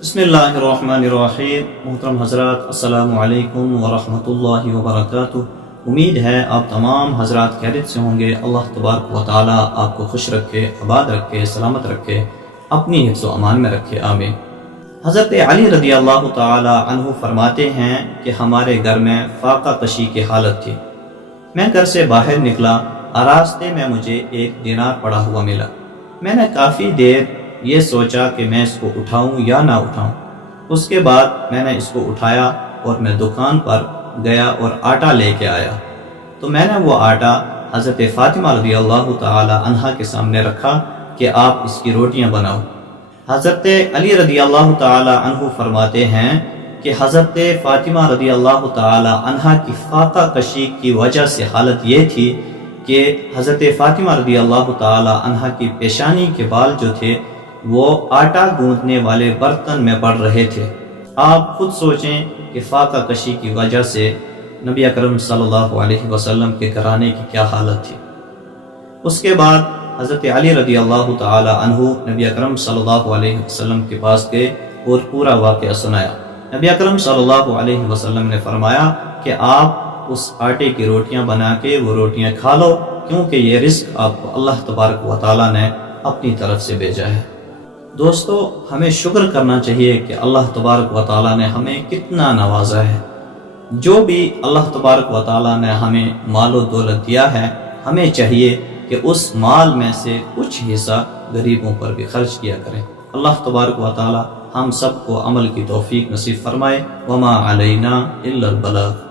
بسم اللہ الرحمن الرحیم۔ محترم حضرات، السلام علیکم ورحمۃ اللہ وبرکاتہ۔ امید ہے آپ تمام حضرات خیریت سے ہوں گے۔ اللہ تبارک و تعالیٰ آپ کو خوش رکھے، آباد رکھے، سلامت رکھے، اپنی حفظ و امان میں رکھے، آمین۔ حضرت علی رضی اللہ تعالی عنہ فرماتے ہیں کہ ہمارے گھر میں فاقہ کشی کی حالت تھی۔ میں گھر سے باہر نکلا، راستے میں مجھے ایک دینار پڑا ہوا ملا۔ میں نے کافی دیر یہ سوچا کہ میں اس کو اٹھاؤں یا نہ اٹھاؤں۔ اس کے بعد میں نے اس کو اٹھایا اور میں دکان پر گیا اور آٹا لے کے آیا۔ تو میں نے وہ آٹا حضرت فاطمہ رضی اللہ تعالی عنہا کے سامنے رکھا کہ آپ اس کی روٹیاں بناؤ۔ حضرت علی رضی اللہ تعالی عنہ فرماتے ہیں کہ حضرت فاطمہ رضی اللہ تعالی عنہا کی فاقہ کشی کی وجہ سے حالت یہ تھی کہ حضرت فاطمہ رضی اللہ تعالی عنہا کی پیشانی کے بال جو تھے وہ آٹا گوندنے والے برتن میں پڑ رہے تھے۔ آپ خود سوچیں کہ فاقہ کشی کی وجہ سے نبی اکرم صلی اللہ علیہ وسلم کے گھرانے کی کیا حالت تھی۔ اس کے بعد حضرت علی رضی اللہ تعالی عنہ نبی اکرم صلی اللہ علیہ وسلم کے پاس گئے اور پورا واقعہ سنایا۔ نبی اکرم صلی اللہ علیہ وسلم نے فرمایا کہ آپ اس آٹے کی روٹیاں بنا کے وہ روٹیاں کھا لو، کیونکہ یہ رزق آپ کو اللہ تبارک و تعالیٰ نے اپنی طرف سے بھیجا ہے۔ دوستو، ہمیں شکر کرنا چاہیے کہ اللہ تبارک و تعالیٰ نے ہمیں کتنا نوازا ہے۔ جو بھی اللہ تبارک و تعالیٰ نے ہمیں مال و دولت دیا ہے، ہمیں چاہیے کہ اس مال میں سے کچھ حصہ غریبوں پر بھی خرچ کیا کریں۔ اللہ تبارک و تعالیٰ ہم سب کو عمل کی توفیق نصیب فرمائے۔ وما علینا الا البلاغ۔